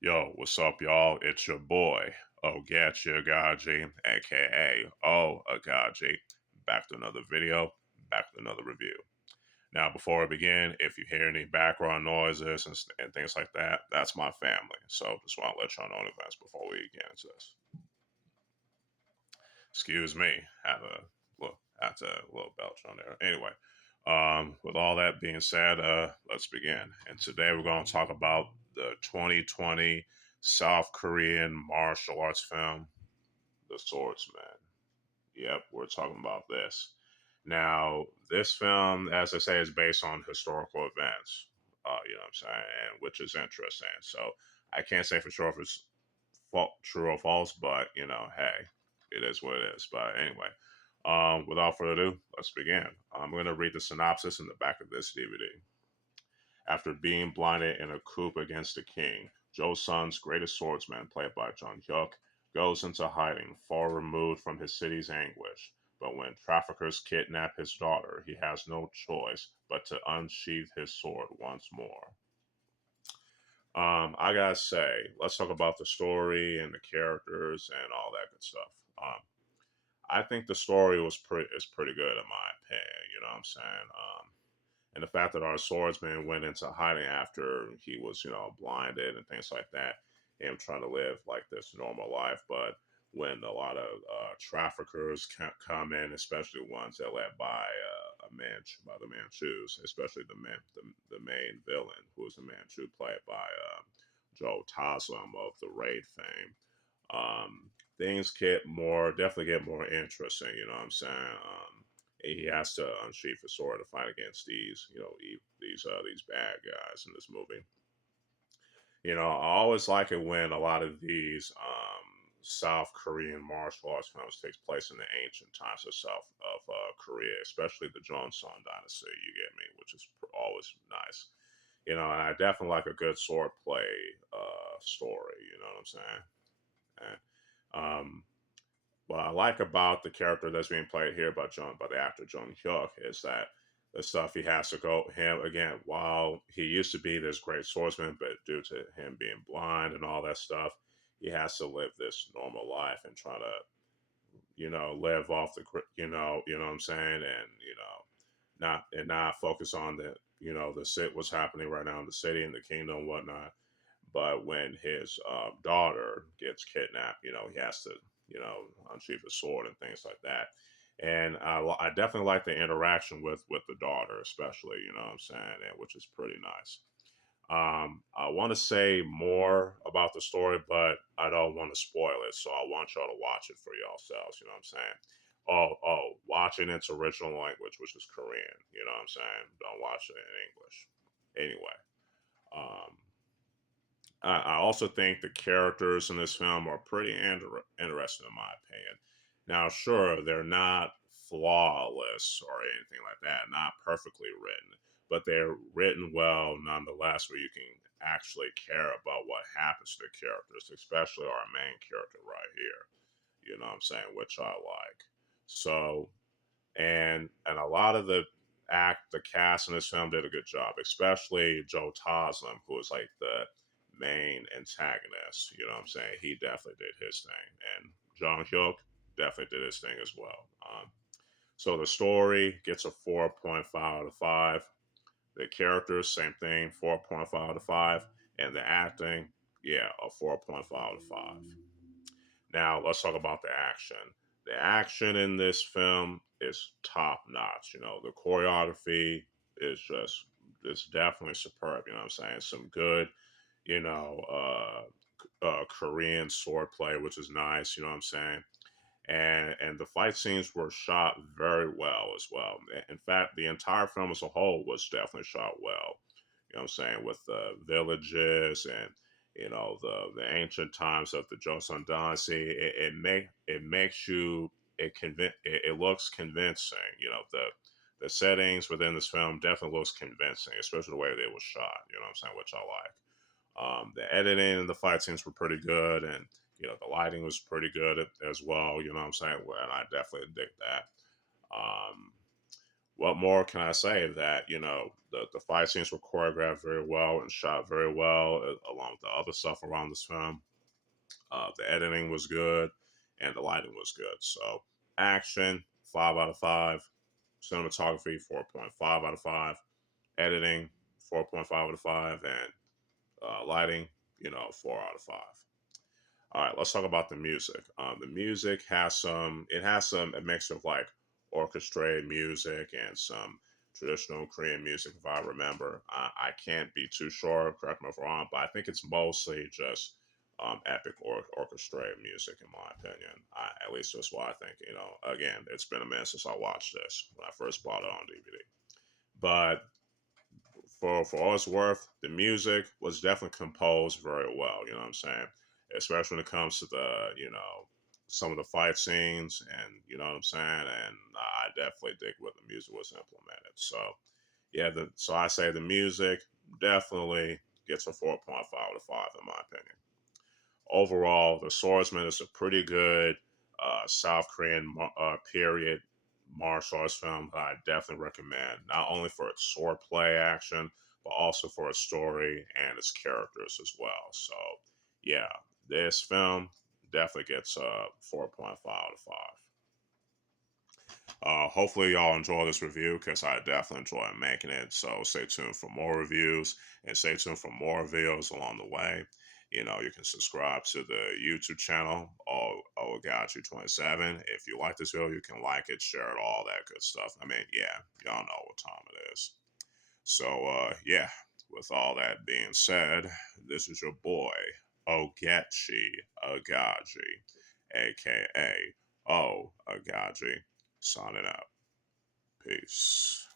Yo, what's up, y'all? It's your boy, Oaghaji, aka Oaghaji. Back to another video, back to another review. Now, before I begin, if you hear any background noises and things like that, that's my family. So just want to let y'all know in advance before we get into this. Excuse me, had a little belch on there. Anyway, with all that being said, let's begin. And today we're going to talk about the 2020 South Korean martial arts film, The Swordsman. Yep, we're talking about this. Now, this film, as I say, is based on historical events. You know what I'm saying, and which is interesting. So I can't say for sure if it's true or false, but hey, it is what it is. But anyway, without further ado, let's begin. I'm going to read the synopsis in the back of this DVD. After being blinded in a coup against the king, Jo-sun's greatest swordsman, played by Jang Hyuk, goes into hiding, far removed from his city's anguish. But when traffickers kidnap his daughter, he has no choice but to unsheath his sword once more. I gotta say, let's talk about the story and the characters and all that good stuff. I think the story is pretty good in my opinion. You know what I'm saying? And the fact that our swordsman went into hiding after he was, blinded and things like that, him trying to live like this normal life, but when a lot of traffickers come in, especially ones that led by by the Manchus, especially the main villain, who is a Manchu played by Joe Taslim of the Raid fame. Things definitely get more interesting. You know what I'm saying? He has to unsheath his sword to fight against these bad guys in this movie. I always like it when a lot of these South Korean martial arts films takes place in the ancient times of Korea, especially the Joseon dynasty. You get me, which is always nice. And I definitely like a good sword play story. You know what I'm saying? And, what I like about the character that's being played here by the actor Jung Hyuk is that the stuff he has to go him again. While he used to be this great swordsman, but due to him being blind and all that stuff, he has to live this normal life and try to live off you know what I'm saying, and not focus on the sit what's happening right now in the city and the kingdom and whatnot. But when his daughter gets kidnapped, he has to, unsheath the sword and things like that. And I definitely like the interaction with the daughter, especially, you know what I'm saying, and which is pretty nice. I want to say more about the story, but I don't want to spoil it. So I want y'all to watch it for yourselves. You know what I'm saying? Watch it in its original language, which is Korean. You know what I'm saying? Don't watch it in English. Anyway, um, I also think the characters in this film are pretty interesting, in my opinion. Now, sure, they're not flawless or anything like that, not perfectly written, but they're written well nonetheless, where you can actually care about what happens to the characters, especially our main character right here. You know what I'm saying? Which I like. So, and a lot of the cast in this film did a good job, especially Joe Taslim, who was like the main antagonist. You know what I'm saying? He definitely did his thing, and Jang Hyuk definitely did his thing as well. So the story gets a 4.5 out of 5. The characters, same thing, 4.5 out of 5, and the acting, yeah, a 4.5 out of 5. Now let's talk about the action. The action in this film is top notch. The choreography is just it's definitely superb. You know what I'm saying? Some good, you know, Korean swordplay, which is nice. You know what I'm saying? And the fight scenes were shot very well as well. In fact, the entire film as a whole was definitely shot well. You know what I'm saying, with the villages and the ancient times of the Joseon dynasty. It makes you it looks convincing. The settings within this film definitely looks convincing, especially the way they were shot. You know what I'm saying, which I like. The editing and the fight scenes were pretty good, and the lighting was pretty good as well. You know what I'm saying, and I definitely dig that. Um, what more can I say? That the fight scenes were choreographed very well and shot very well, along with the other stuff around this film. The editing was good, and the lighting was good. So action 5 out of 5, cinematography 4.5 out of 5, editing 4.5 out of 5, and lighting 4 out of 5. All right, let's talk about the music. The music has a mix of like orchestrated music and some traditional Korean music, if I remember. I can't be too sure, correct me if I'm wrong, but I think it's mostly just epic or orchestrated music, in my opinion. At least that's what I think. Again, it's been a minute since I watched this when I first bought it on DVD. But for all it's worth, the music was definitely composed very well. You know what I'm saying? Especially when it comes to some of the fight scenes, and you know what I'm saying. And I definitely dig what the music was implemented. So yeah, so I say the music definitely gets a 4.5 out of 5 in my opinion. Overall, The Swordsman is a pretty good South Korean period martial arts film that I definitely recommend, not only for its swordplay action, but also for its story and its characters as well. So, yeah, this film definitely gets a 4.5 out of 5. Hopefully, y'all enjoy this review because I definitely enjoy making it. So, stay tuned for more reviews and stay tuned for more videos along the way. You can subscribe to the YouTube channel, Oaghaji 27. If you like this video, you can like it, share it, all that good stuff. I mean, yeah, y'all know what time it is. So, yeah, with all that being said, this is your boy, Oaghaji, aka Oaghaji, signing out. Peace.